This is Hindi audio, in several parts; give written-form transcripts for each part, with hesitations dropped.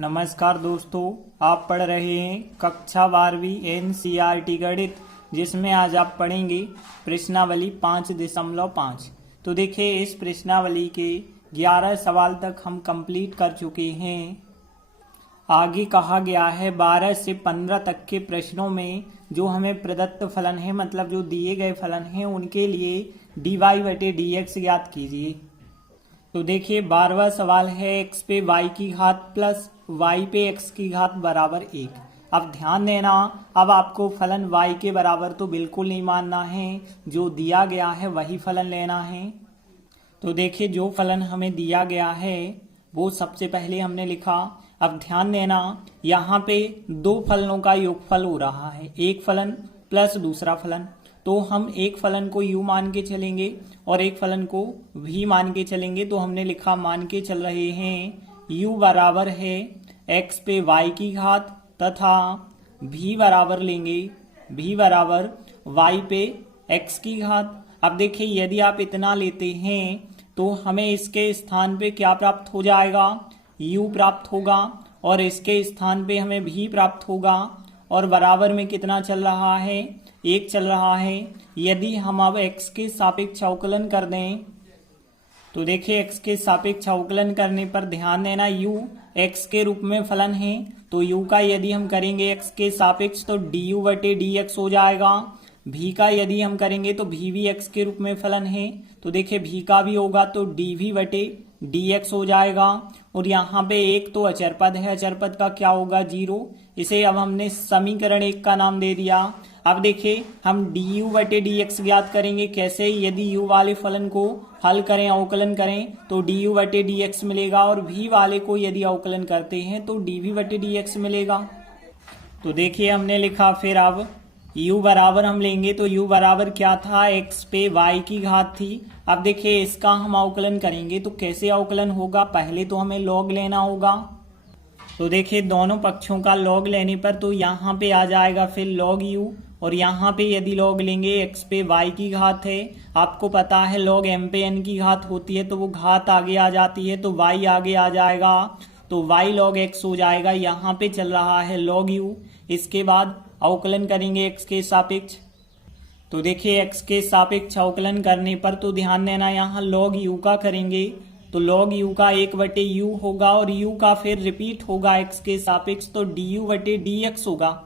नमस्कार दोस्तों, आप पढ़ रहे हैं कक्षा 12वीं एनसीईआरटी गणित, जिसमें आज आप पढ़ेंगे प्रश्नावली 5.5। तो देखिए, इस प्रश्नावली के 11 सवाल तक हम कंप्लीट कर चुके हैं। आगे कहा गया है 12 से 15 तक के प्रश्नों में जो हमें प्रदत्त फलन है, मतलब जो दिए गए फलन हैं, उनके लिए dy/dx ज्ञात कीजिए। तो देखिए, 12वां सवाल है x पे y की घात प्लस y पे x की घात बराबर 1। अब ध्यान देना, अब आपको फलन y के बराबर तो बिल्कुल नहीं मानना है, जो दिया गया है वही फलन लेना है। तो देखिए, जो फलन हमें दिया गया है वो सबसे पहले हमने लिखा। अब ध्यान देना, यहाँ पे दो फलनों का योगफल हो रहा है, एक फलन प्लस दूसरा फलन। तो हम एक फलन को u मान के चलेंगे और एक फलन को v मान के चलेंगे। तो हमने लिखा, मान के चल रहे हैं u बराबर है x पे y की घात तथा v बराबर लेंगे v बराबर y पे x की घात। अब देखिए, यदि आप इतना लेते हैं तो हमें इसके स्थान पे क्या प्राप्त हो जाएगा, u प्राप्त होगा, और इसके स्थान पे हमें v प्राप्त होगा, और बराबर में कितना चल रहा है, 1 चल रहा है। यदि हम अब x के सापेक्ष अवकलन कर दें तो देखिए, x के सापेक्ष अवकलन करने पर ध्यान देना, u x के रूप में फलन है, तो u का यदि हम करेंगे x के सापेक्ष तो du/dx हो जाएगा। v का यदि हम करेंगे तो v भी x के रूप में फलन है, तो देखिए v का भी होगा तो dv/dx हो जाएगा। और यहाँ पे एक तो अचर पद है, अचर पद का क्या होगा, 0। इसे अब हमने समीकरण 1 का नाम दे दिया। अब देखिए, हम du/dx ज्ञात करेंगे। कैसे? यदि u वाले फलन को हल करें, अवकलन करें तो du/dx मिलेगा, और v वाले को यदि अवकलन करते हैं तो dv/dx मिलेगा। तो देखिए, हमने लिखा, फिर अब u बराबर हम लेंगे तो u बराबर क्या था, x पे y की घात थी। अब देखिए, इसका हम अवकलन करेंगे तो कैसे अवकलन होगा, पहले तो हमें log लेना होगा। तो देखिए, दोनों पक्षों का log लेने पर तो यहाँ पे आ जाएगा फिर log u, और यहाँ पे यदि log लेंगे x पे y की घात है, आपको पता है log m पे n की घात होती है, तो वो घात आगे आ जाती है तो y आगे आ जाएगा, तो y log x हो जाएगा। यहाँ पे चल रहा है log u। इसके बाद अवकलन करेंगे x के सापेक्ष। तो देखिए, x के सापेक्ष अवकलन करने पर तो ध्यान देना, यहाँ log u का करेंगे तो log u का 1/u होगा, और u का फिर रिपीट होगा x के सापेक्ष तो du/dx होगा।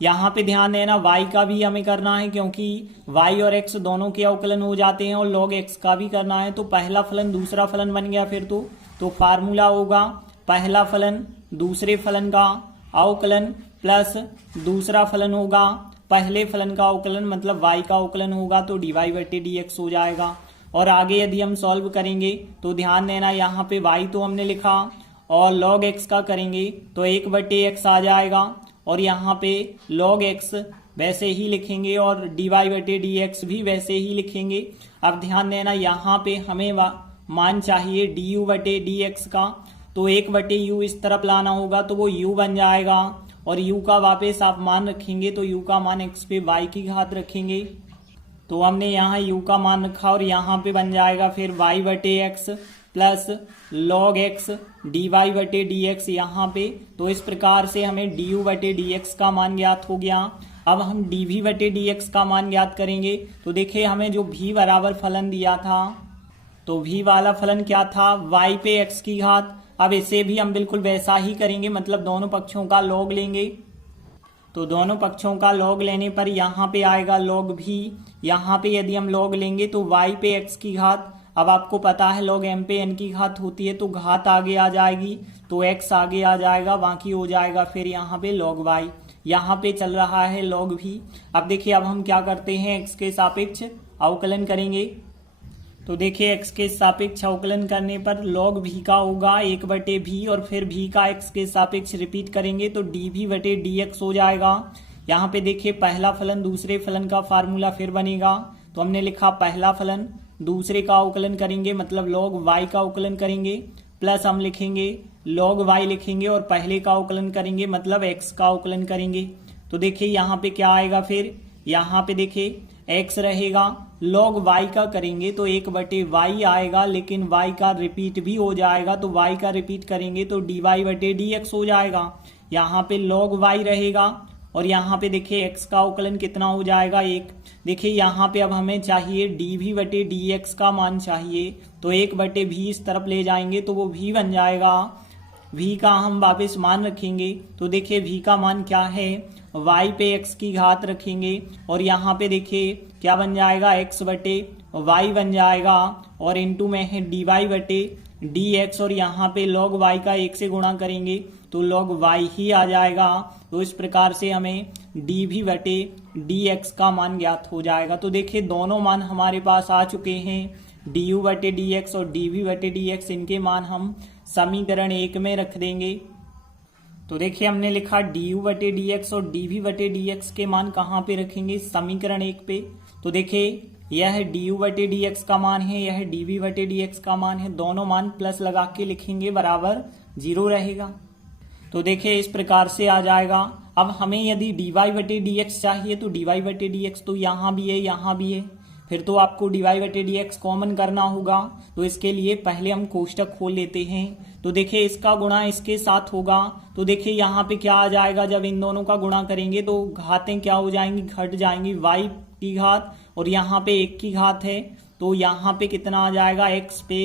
यहाँ पे ध्यान देना, y का भी हमें करना है, क्योंकि y और x दोनों के अवकलन हो जाते हैं, और log x का भी करना है। तो पहला फलन दूसरा फलन बन गया फिर तो फार्मूला होगा, पहला फलन दूसरे फलन का अवकलन प्लस दूसरा फलन होगा पहले फलन का अवकलन, मतलब y का अवकलन होगा, तो dy/dx हो जाएगा। और आगे यदि हम सॉल्व करेंगे तो ध्यान देना, यहाँ पे y तो हमने लिखा, और log x का करेंगे तो 1/x आ जाएगा, और यहाँ पे log x वैसे ही लिखेंगे और dy/dx भी वैसे ही लिखेंगे। अब ध्यान देना, यहाँ पे हमें मान चाहिए du/dx का, तो 1/u इस तरफ लाना होगा तो वो u बन जाएगा, और u का वापस आप मान रखेंगे तो u का मान x पे y की घात रखेंगे। तो हमने यहाँ u का मान रखा, और यहाँ पे बन जाएगा फिर y/x plus log x dy/dx यहाँ पे। तो इस प्रकार से हमें du/dx का मान ज्ञात हो गया। अब हम dv/dx का मान ज्ञात करेंगे। तो देखिए, हमें जो v बराबर फलन दिया था, तो v वाला फलन क्या था, y पे x की घात। अब इसे भी हम बिल्कुल वैसा ही करेंगे, मतलब दोनों पक्षों का log लेंगे। तो दोनों पक्षों का log लेने पर यहाँ पे आएगा log v। यहाँ पे यदि हम log लेंगे तो y पे x की घात। अब आपको पता है log m पे n की घात होती है, तो घात आगे आ जाएगी तो x आगे आ जाएगा, बाकी हो जाएगा फिर यहाँ पे log y। यहाँ पे चल रहा है log v। अब देखिए, अब हम क्या करते हैं, x के सापेक्ष अवकलन करेंगे। तो देखिए, x के सापेक्ष अवकलन करने पर log v का होगा 1/v, और फिर v का x के सापेक्ष रिपीट करेंगे तो dv/dx हो जाएगा। यहाँ पे देखिए, पहला फलन दूसरे फलन का फार्मूला फिर बनेगा। तो हमने लिखा, पहला फलन दूसरे का अवकलन करेंगे, मतलब log y का अवकलन करेंगे, प्लस हम लिखेंगे log y लिखेंगे, और पहले का अवकलन करेंगे, मतलब x का अवकलन करेंगे। तो देखिए, यहाँ पे क्या आएगा, फिर यहाँ पे देखिए x रहेगा। log y का करेंगे तो 1/y आएगा, लेकिन y का रिपीट भी हो जाएगा, तो y का रिपीट करेंगे तो dy/dx हो जाएगा। यहाँ पे log y रहेगा और यहाँ पे देखिए x का अवकलन कितना हो जाएगा 1। देखिए यहाँ पे अब हमें चाहिए dv/dx का मान चाहिए, तो 1/v इस तरफ ले जाएंगे तो वो v बन जाएगा। v का हम वापस मान रखेंगे तो देखिए v का मान क्या है, y पे x की घात रखेंगे और यहाँ पे देखिए क्या बन जाएगा x/y बन जाएगा और इनटू में है dy/dx और यहाँ पे log y का 1 से गुणा करेंगे तो log y ही आ जाएगा। तो इस प्रकार से हमें dv/dx का मान ज्ञात हो जाएगा। तो देखिए दोनों मान हमारे पास आ चुके हैं, du/dx और dv/dx, इनके मान हम समीकरण 1 में रख देंगे। तो देखिए हमने लिखा du/dx और dv/dx के मान कहाँ पे रखेंगे, समीकरण 1 पे। तो देखिए यह du/dx का मान है, यह dv/dx का मान है, दोनों मान प्लस लगा के लिखेंगे बराबर 0 रहेगा। तो देखिए इस प्रकार से आ जाएगा। अब हमें यदि dy/dx चाहिए तो dy/dx तो यहाँ भी है यहाँ भी है, फिर तो आपको dy/dx कॉमन करना होगा। तो इसके लिए पहले हम कोष्टक खोल लेते हैं। तो देखिए इसका गुणा इसके साथ होगा, तो देखिए यहाँ पे क्या आ जाएगा, जब इन दोनों का गुणा करेंगे तो घातें क्या हो जाएंगी, घट जाएंगी, y की घात और यहाँ पे 1 की घात है, तो यहाँ पे कितना आ जाएगा, x पे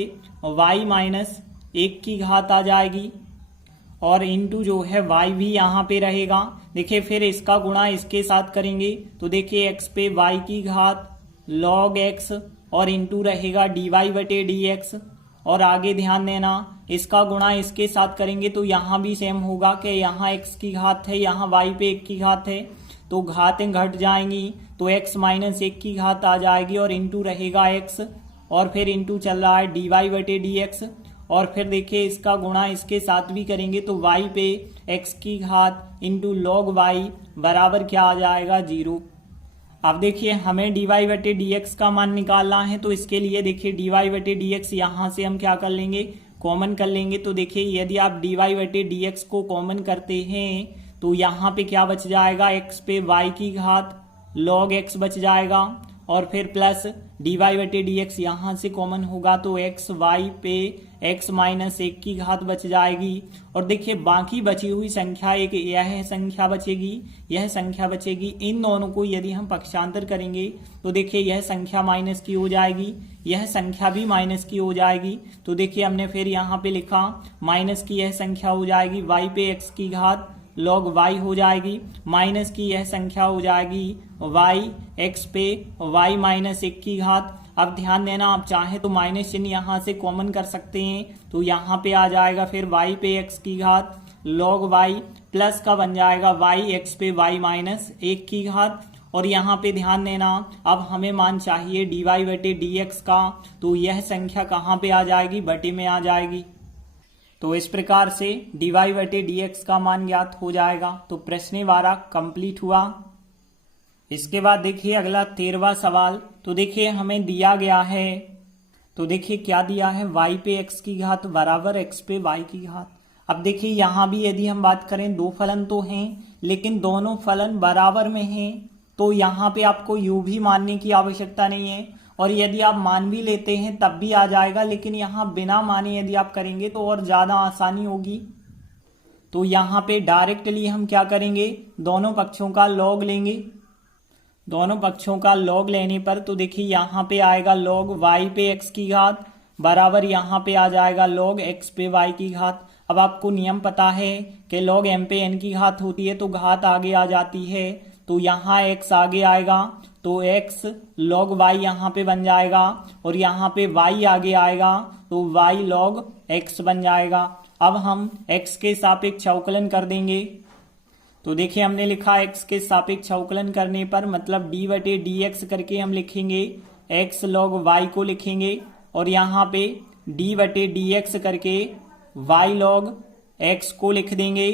y-1 की घात आ जाएगी और इंटू जो है y भी यहाँ पे रहेगा। देखिए फिर इसका गुणा इसके साथ करेंगे तो देखिए x पे y की घात log x और इंटू रहेगा dy/dx और आगे ध्यान देना इसका गुणा इसके साथ करेंगे तो यहाँ भी सेम होगा कि यहाँ x की घात है, यहाँ y पे 1 की घात है, तो घातें घट जाएंगी तो x-1 की घात आ जाएगी और इंटू रहेगा x और फिर इंटू चल रहा है dy/dx और फिर देखिए इसका गुणा इसके साथ भी करेंगे तो y पे x की घात इंटू log y बराबर क्या आ जाएगा 0। अब देखिए हमें dy/dx का मान निकालना है, तो इसके लिए देखिए dy/dx यहाँ से हम क्या कर लेंगे, कॉमन कर लेंगे। तो देखिए यदि आप dy/dx को कॉमन करते हैं तो यहाँ पे क्या बच जाएगा, x पे y की घात log x बच जाएगा और फिर प्लस dy/dx यहाँ से कॉमन होगा तो x y पे x-1 की घात बच जाएगी। और देखिए बाकी बची हुई संख्या एक यह संख्या बचेगी, यह संख्या बचेगी, इन दोनों को यदि हम पक्षांतर करेंगे तो देखिए यह संख्या माइनस की हो जाएगी, यह संख्या भी माइनस की हो जाएगी। तो देखिए हमने फिर यहाँ पे लिखा माइनस की यह संख्या हो जाएगी y पे x की घात log y हो जाएगी, माइनस की यह संख्या हो जाएगी y x पे y-1 की घात। अब ध्यान देना, आप चाहें तो माइनस चिन्ह यहाँ से कॉमन कर सकते हैं, तो यहाँ पे आ जाएगा फिर y पे x की घात log y प्लस का बन जाएगा y x पे y-1 की घात। और यहाँ पे ध्यान देना, अब हमें मान चाहिए dy/dx का, तो यह संख्या कहाँ पे आ जाएगी, बटे में आ जाएगी। तो इस प्रकार से dy/dx का मान ज्ञात हो जाएगा। तो प्रश्न 12 कंप्लीट हुआ। इसके बाद देखिए अगला 13वां सवाल। तो देखिए हमें दिया गया है, तो देखिए क्या दिया है, y पे x की घात बराबर x पे y की घात। अब देखिए यहाँ भी यदि हम बात करें, दो फलन तो हैं लेकिन दोनों फलन बराबर में हैं, तो यहाँ पे आपको u भी मानने की आवश्यकता नहीं है, और यदि आप मान भी लेते हैं तब भी आ जाएगा, लेकिन यहाँ बिना माने यदि आप करेंगे तो और ज्यादा आसानी होगी। तो यहाँ पे डायरेक्टली हम क्या करेंगे, दोनों पक्षों का लॉग लेंगे। दोनों पक्षों का लॉग लेने पर तो देखिए यहाँ पे आएगा log y पे x की घात बराबर यहाँ पे आ जाएगा log x पे y की घात। अब आपको नियम पता है कि log m पे n की घात होती है तो घात आगे आ जाती है, तो यहाँ x आगे आएगा तो x log y यहाँ पे बन जाएगा और यहाँ पे y आगे आएगा तो y log x बन जाएगा। अब हम x के सापेक्ष अवकलन कर देंगे। तो देखिए हमने लिखा x के सापेक्ष अवकलन करने पर मतलब d/dx करके हम लिखेंगे x log y को लिखेंगे और यहाँ पे d/dx करके y log x को लिख देंगे।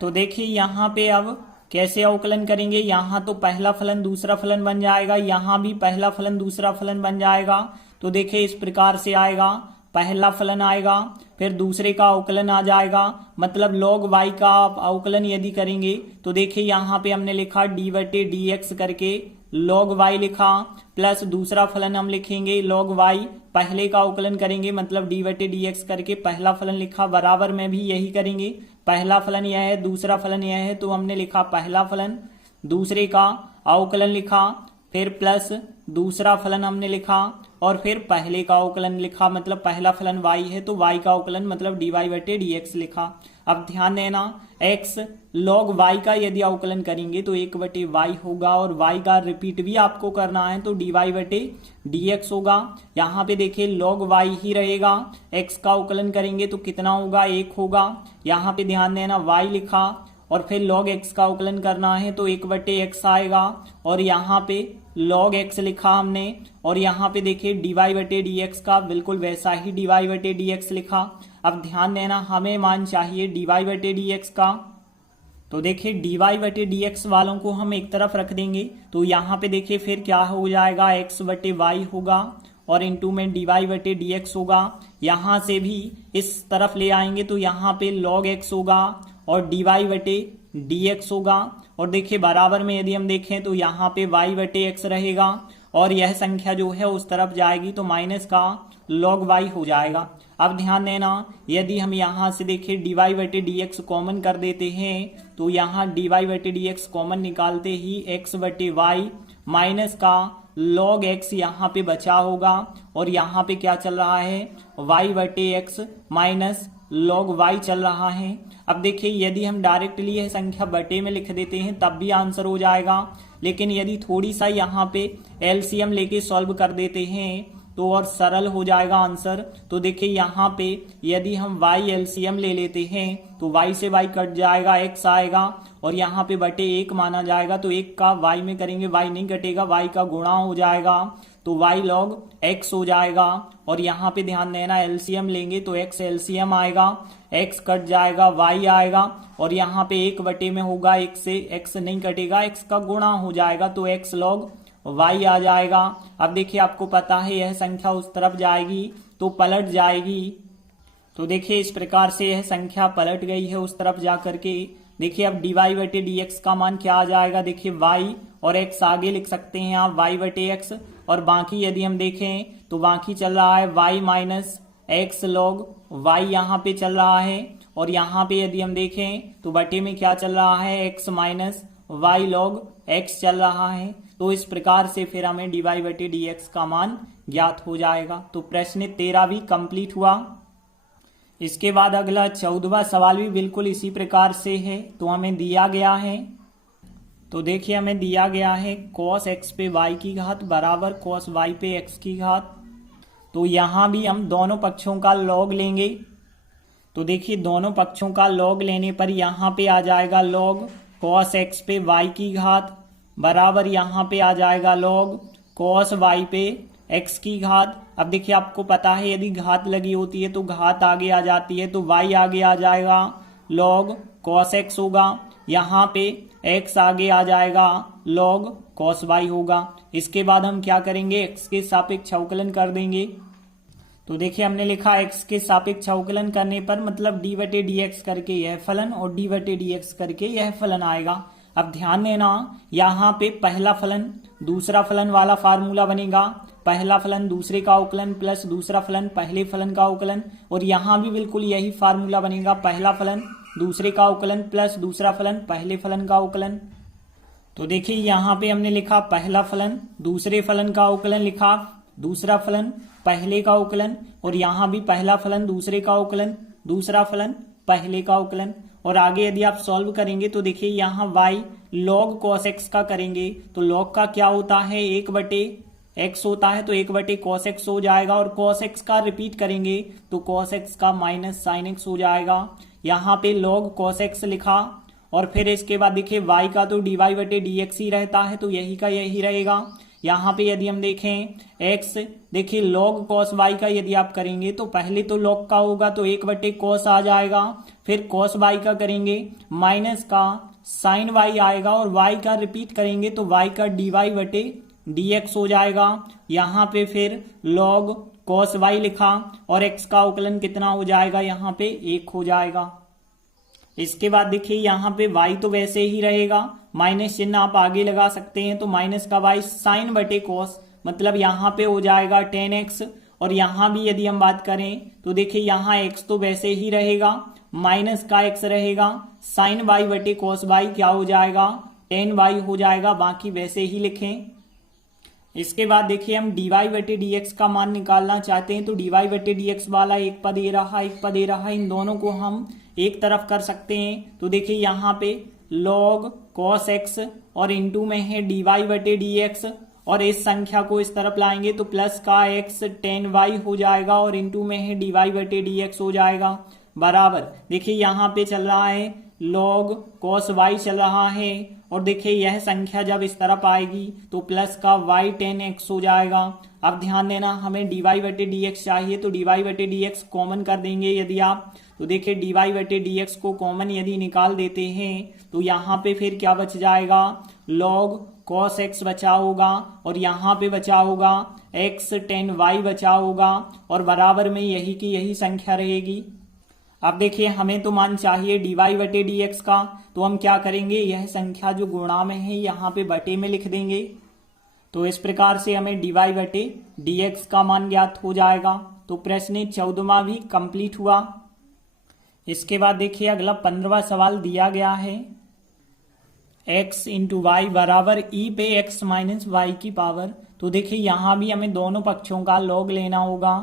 तो देखिए यहाँ पे अब कैसे अवकलन करेंगे, यहाँ तो पहला फलन दूसरा फलन बन जाएगा, यहाँ भी पहला फलन दूसरा फलन बन जाएगा। तो देखिए इस प्रकार से आएगा, पहला फलन आएगा फिर दूसरे का अवकलन आ जाएगा, मतलब log y का आप अवकलन यदि करेंगे तो देखिए यहाँ पे हमने लिखा d/dx करके log y लिखा, प्लस दूसरा फलन हम लिखेंगे log y, पहले का अवकलन करेंगे मतलब dy बटे dx करके पहला फलन लिखा, बराबर में भी यही करेंगे। पहला फलन यह है, दूसरा फलन यह है, तो हमने लिखा पहला फलन, दूसरे का अवकलन लिखा, फिर प्लस दूसरा फलन हमने लिखा और फिर पहले का अवकलन लिखा, मतलब पहला फलन y है तो y का अवकलन मतलब dy बटे dx लिखा। अब ध्यान देना, x log y का यदि अवकलन करेंगे तो 1 बटे y होगा और y का रिपीट भी आपको करना है तो dy बटे dx होगा। यहाँ पे देखिए log y ही रहेगा, x का अवकलन करेंगे तो कितना होगा, 1 होगा। यहाँ पे ध्यान देना y लिखा और फिर log x का अवकलन करना है तो 1 बटे x आएगा और यहाँ पे log x लिखा हमने और यहाँ पे देखिए dy बटे dx का बिल्कुल वैसा ही dy बटे dx लिखा। अब ध्यान देना, हमें मान चाहिए dy बटे dx का, तो देखिए dy बटे dx वालों को हम एक तरफ रख देंगे तो यहाँ पे देखिए फिर क्या हो जाएगा, x बटे y होगा और इंटू में dy बटे dx होगा। यहाँ से भी इस तरफ ले आएंगे तो यहाँ पे log x होगा और dy बटे dx होगा और देखिए बराबर में यदि हम देखें तो यहाँ पे y बटे x रहेगा और यह संख्या जो है उस तरफ जाएगी तो माइनस का log y हो जाएगा। अब ध्यान देना, यदि हम यहाँ से देखें dy बटे dx कॉमन कर देते हैं तो यहाँ dy बटे dx कॉमन निकालते ही x बटे y माइनस का log x यहाँ पे बचा होगा और यहाँ पे क्या चल रहा है, y बटे x माइनस log y चल रहा है। अब देखिए यदि हम डायरेक्टली यह संख्या बटे में लिख देते हैं तब भी आंसर हो जाएगा, लेकिन यदि थोड़ी सा यहाँ पे एलसीएम लेके सॉल्व कर देते हैं तो और सरल हो जाएगा आंसर। तो देखिए यहाँ पे यदि हम y एलसीएम ले लेते हैं तो y से y कट जाएगा, x आएगा और यहाँ पे बटे 1 माना जाएगा तो 1 का y में करेंगे y नहीं कटेगा, y का गुणा हो जाएगा तो y log x हो जाएगा और यहाँ पे ध्यान देना एलसीएम लेंगे तो x एलसीएम आएगा, x कट जाएगा, y आएगा और यहाँ पे 1 बटे में होगा, 1 से x नहीं कटेगा, x का गुणा हो जाएगा तो x log y आ जाएगा। अब देखिए आपको पता है यह संख्या उस तरफ जाएगी तो पलट जाएगी, तो देखिए इस प्रकार से यह संख्या पलट गई है उस तरफ जा करके। देखिए अब dy बटे dx का मान क्या आ जाएगा, देखिए y और x आगे लिख सकते हैं आप y बटे x और बाकी यदि हम देखें तो बाकी चल रहा है y minus x log y यहाँ पे चल रहा है और यहाँ पे यदि हम देखें तो बटे में क्या चल रहा है, x minus y log x चल रहा है। तो इस प्रकार से फिर हमें dy बटे dx का मान ज्ञात हो जाएगा। तो प्रश्न 13 भी कंप्लीट हुआ। इसके बाद अगला 14वां सवाल भी बिल्कुल इसी प्रकार से है। तो हमें दिया गया है, तो देखिए हमें दिया गया है cos x पे y की घात बराबर cos y पे x की घात। तो यहाँ भी हम दोनों पक्षों का log लेंगे। तो देखिए दोनों पक्षों का log लेने पर यहाँ पे आ जाएगा log cos x पे y की घात बराबर यहाँ पे आ जाएगा log cos y पे x की घात। अब देखिए आपको पता है यदि घात लगी होती है तो घात आगे आ जाती है तो y आगे आ जाएगा log cos x होगा, यहाँ पे x आगे आ जाएगा log cos y होगा। इसके बाद हम क्या करेंगे, x के सापेक्ष अवकलन कर देंगे। तो देखिए हमने लिखा x के सापेक्ष अवकलन करने पर मतलब d बटे dx करके यह फलन और d बटे dx करके यह फलन आएगा। अब ध्यान देना, यहाँ पे पहला फलन दूसरा फलन वाला फार्मूला बनेगा, पहला फलन दूसरे का अवकलन प्लस दूसरा फलन पहले फलन का अवकलन और यहाँ भी बिल्कुल यही फार्मूला बनेगा, पहला फलन दूसरे का अवकलन प्लस दूसरा फलन पहले फलन का अवकलन। तो देखिए यहाँ पे हमने लिखा पहला फलन दूसरे फलन का अवकलन लिखा, दूसरा फलन पहले का अवकलन और यहाँ भी पहला फलन दूसरे का अवकलन दूसरा फलन पहले का अवकलन। और आगे यदि आप सॉल्व करेंगे तो देखिए यहाँ y log cos x का करेंगे तो log का क्या होता है, 1 बटे x होता है तो 1 बटे cos x हो जाएगा और cos x का रिपीट करेंगे तो cos x का माइनस sin x हो जाएगा। यहाँ पे log cos x लिखा और फिर इसके बाद देखिए y का तो dy बटे dx ही रहता है तो यही का यही रहेगा। यहाँ पे यदि हम देखें x, देखिए log cos y का यदि आप करेंगे तो पहले तो log का होगा तो 1 बटे cos आ जाएगा, फिर cos y का करेंगे माइनस का sin y आएगा और y का रिपीट करेंगे तो y का dy बटे dx हो जाएगा। यहाँ पे फिर log cos y लिखा और x का अवकलन कितना हो जाएगा, यहाँ पे 1 हो जाएगा। इसके बाद देखिए यहाँ पे y तो वैसे ही रहेगा, माइनस चिन्ह आप आगे लगा सकते हैं, तो माइनस का y साइन बटे कॉस, मतलब यहाँ पे हो जाएगा 10x। और यहाँ भी यदि हम बात करें तो देखिए यहाँ x तो वैसे ही रहेगा, माइनस का x रहेगा, साइन y बटे कॉस y क्या हो जाएगा 10y हो जाएगा, बाकी वैसे ही लिखें। इसके बाद देखिए हम dy बटे dx का मान निकालना चाहते हैं, तो dy बटे dx वाला एक पद ए रहा, एक पद ए रहा, इन दोनों को हम एक तरफ कर सकते हैं। तो देखिए यहाँ पे log cos x और इंटू में है dy बटे dx, और इस संख्या को इस तरफ लाएंगे तो प्लस का x 10y हो जाएगा और इंटू में है dy बटे dx हो जाएगा, बराबर देखिए यहाँ पे चल रहा है log cos y चल रहा है, और देखिए यह संख्या जब इस तरफ आएगी तो प्लस का y 10x हो जाएगा। अब ध्यान देना हमें dy बटे dx चाहिए, तो dy बटे dx कॉमन कर देंगे यदि आप, तो देखिए dy बटे dx को कॉमन यदि निकाल देते हैं तो यहाँ पे फिर क्या बच जाएगा log cos x बचा होगा, और यहाँ पे बचा होगा x 10y बचा होगा, और बराबर में यही की यही संख्या रहेगी। अब देखिए हमें तो मान चाहिए dy बटे dx का, तो हम क्या करेंगे, यह संख्या जो गुणा में है यहाँ पे बटे में लिख देंगे। तो इस प्रकार से हमें dy बटे dx का मान ज्ञात हो जाएगा। तो प्रश्न 14वां भी कंप्लीट हुआ। इसके बाद देखिए अगला 15वां सवाल दिया गया है, x इंटू वाई बराबर e पे x माइनस वाई की पावर। तो देखिए यहाँ भी हमें दोनों पक्षों का लॉग लेना होगा।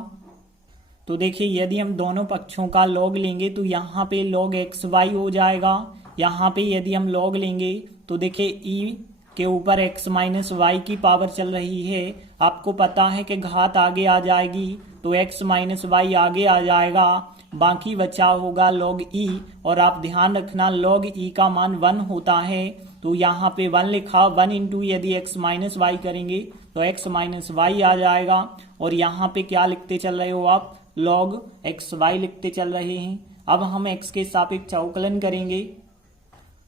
तो देखिए यदि हम दोनों पक्षों का लॉग लेंगे तो यहाँ पे log एक्स वाई हो जाएगा, यहाँ पे यदि हम लॉग लेंगे तो देखिए e के ऊपर x माइनस वाई की पावर चल रही है, आपको पता है कि घात आगे आ जाएगी तो x माइनस वाई आगे आ जाएगा, बाकी बचा होगा log e। और आप ध्यान रखना log e का मान 1 होता है, तो यहाँ पे 1 लिखा, 1 इंटू यदि x माइनस वाई करेंगे तो x माइनस वाई आ जाएगा, और यहाँ पे क्या लिखते चल रहे हो आप log एक्स वाई लिखते चल रहे हैं। अब हम x के सापेक्ष अवकलन करेंगे,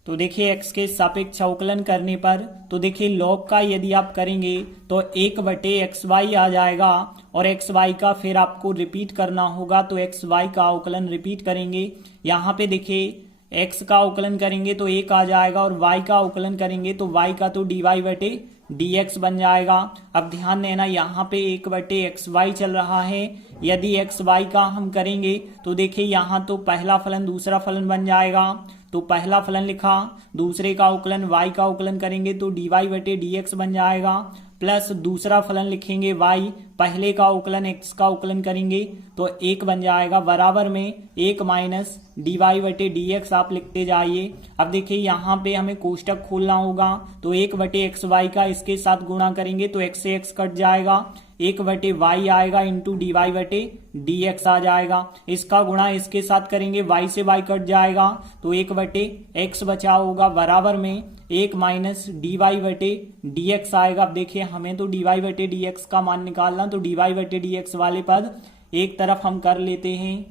तो देखिए x के सापेक्ष अवकलन करने पर तो देखिए log का यदि आप करेंगे तो 1 बटे एक्स वाई आ जाएगा, और एक्स वाई का फिर आपको रिपीट करना होगा, तो एक्स वाई का अवकलन रिपीट करेंगे। यहाँ पे देखिए x का अवकलन करेंगे तो 1 आ जाएगा, और y का अवकलन करेंगे तो y का तो dy बटे dx बन जाएगा। अब ध्यान देना यहाँ पे 1 बटे एक्स वाई चल रहा है, यदि एक्स वाई का हम करेंगे तो देखिए यहाँ तो पहला फलन दूसरा फलन बन जाएगा, तो पहला फलन लिखा, दूसरे का अवकलन y का अवकलन करेंगे तो dy बटे dx बन जाएगा, प्लस दूसरा फलन लिखेंगे y, पहले का अवकलन x का अवकलन करेंगे तो 1 बन जाएगा, बराबर में 1 माइनस dy बटे dx आप लिखते जाइए। अब देखिए यहाँ पे हमें कोष्टक खोलना होगा, तो 1 बटे एक्स वाई का इसके साथ गुणा करेंगे तो x से x कट जाएगा, 1 बटे वाई आएगा इंटू डी वाई बटे डी एक्स आ जाएगा। इसका गुणा इसके साथ करेंगे, y से y कट जाएगा तो 1 बटे एक्स बचा होगा, बराबर में 1 माइनस डी वाई बटे डी एक्स आएगा। अब देखिए हमें तो डी वाई बटे डी एक्स का मान निकालना, तो डी वाई बटे डी एक्स वाले पद एक तरफ हम कर लेते हैं,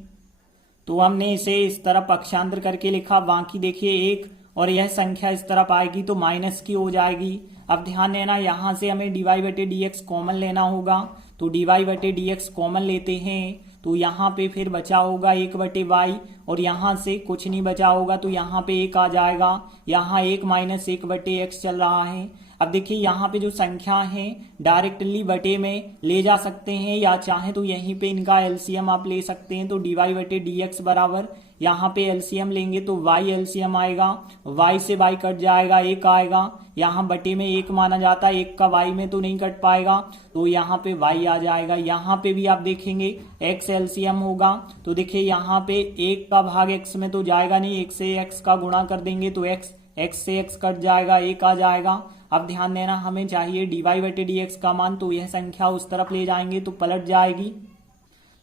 तो हमने इसे इस तरफ पक्षांतर करके लिखा। बाकी देखिए 1 और यह संख्या इस तरफ आएगी तो माइनस की हो जाएगी। अब ध्यान देना यहाँ से हमें डी वाई बटे डी एक्स कॉमन लेना होगा, तो डी वाई बटे डी एक्स कॉमन लेते हैं तो यहाँ पे फिर बचा होगा 1 बटे वाई, और यहाँ से कुछ नहीं बचा होगा तो यहाँ पे 1 आ जाएगा। यहाँ 1 माइनस 1 बटे एक्स चल रहा है। अब देखिए यहाँ पे जो संख्या है डायरेक्टली बटे में ले जा सकते हैं, या चाहे तो यहीं पे इनका एलसीएम आप ले सकते हैं। तो डी वाई बटे डी एक्स बराबर यहाँ पे एलसीएम लेंगे तो वाई एलसीएम आएगा, वाई से वाई कट जाएगा, 1 आएगा। यहाँ बटे में 1 माना जाता है, 1 का वाई में तो नहीं कट पाएगा, तो यहाँ पे वाई आ जाएगा। यहाँ पे भी आप देखेंगे एक्स एलसीएम होगा, तो देखिए यहाँ पे 1 का भाग एक्स में तो जाएगा नहीं, 1 से एक्स का गुणा कर देंगे तो एक्स से एक्स कट जाएगा, 1 आ जाएगा। अब ध्यान देना हमें चाहिए डी वाई बटे डी एक्स का मान, तो यह संख्या उस तरफ ले जाएंगे तो पलट जाएगी।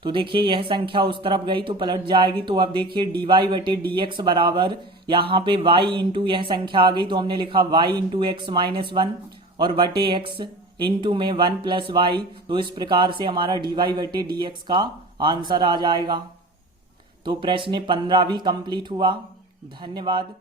तो देखिए यह संख्या उस तरफ गई तो पलट जाएगी। तो अब देखिए डी वाई बटे डी एक्स बराबर यहाँ पे y इंटू यह संख्या आ गई तो हमने लिखा y इंटू एक्स माइनस 1 और बटे x इंटू में 1 प्लस वाई। तो इस प्रकार से हमारा डी वाई बटे डी एक्स का आंसर आ जाएगा। तो प्रश्न 15 भी कंप्लीट हुआ। धन्यवाद।